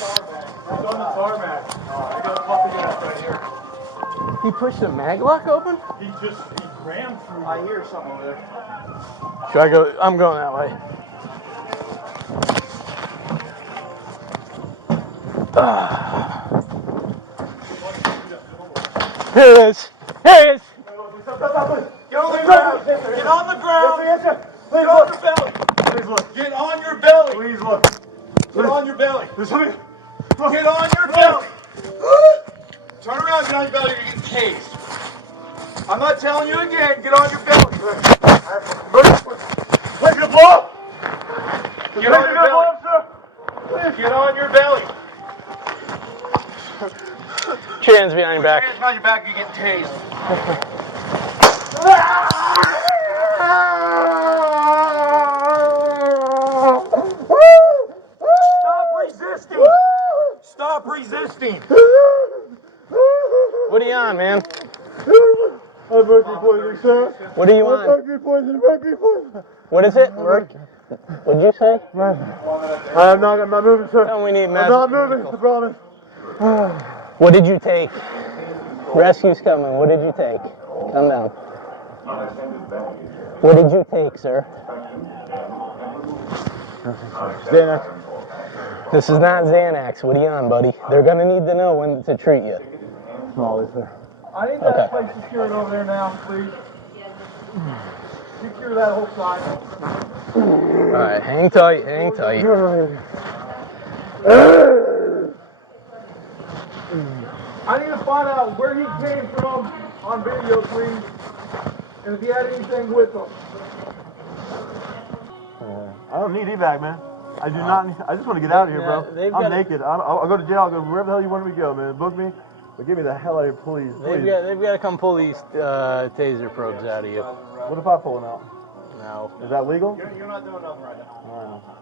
He's on the tarmac. Oh, I got a fucking ass right here. He pushed the maglock open? He rammed through. I hear something over there. Should I go? I'm going that way. Here it is. Here it is. Get on the ground. Get on the ground. Get on your belly. Please look. Get on your belly. Please look. Get on your belly. There's something. Get on your belly. Turn around, get on your belly, you're getting tased. I'm not telling you again, get on your belly. Take the blow. Get on your belly. Get on your belly. Put your hands behind your back. Hands behind your back, you're getting tased. Stop resisting. Stop resisting. What are you on, man? I'm mercury poisoning, sir. What are you on? Mercury poisoning, mercury poisoning. What is it? What'd you say? I'm not moving, sir. Tell 'em we need I'm not moving, I promise. What did you take? Rescue's coming. What did you take? Come down. What did you take, sir? Xanax. This is not Xanax. What are you on, buddy? They're gonna need to know when to treat you. Smalley, sir. I need that place secured over there now, please. Secure that whole side. All right, hang tight, hang tight. I need to find out where he came from on video, please. And if he had anything with him. I don't need evac, man. I do not need, I just want to get out of here, bro. I'm naked. I'll go to jail. I'll go wherever the hell you want me to go, man. Book me. But get me the hell out of here, please. They've got to come pull these taser probes out of you. What if I pull them out? No. Is that legal? You're not doing nothing right now. All right.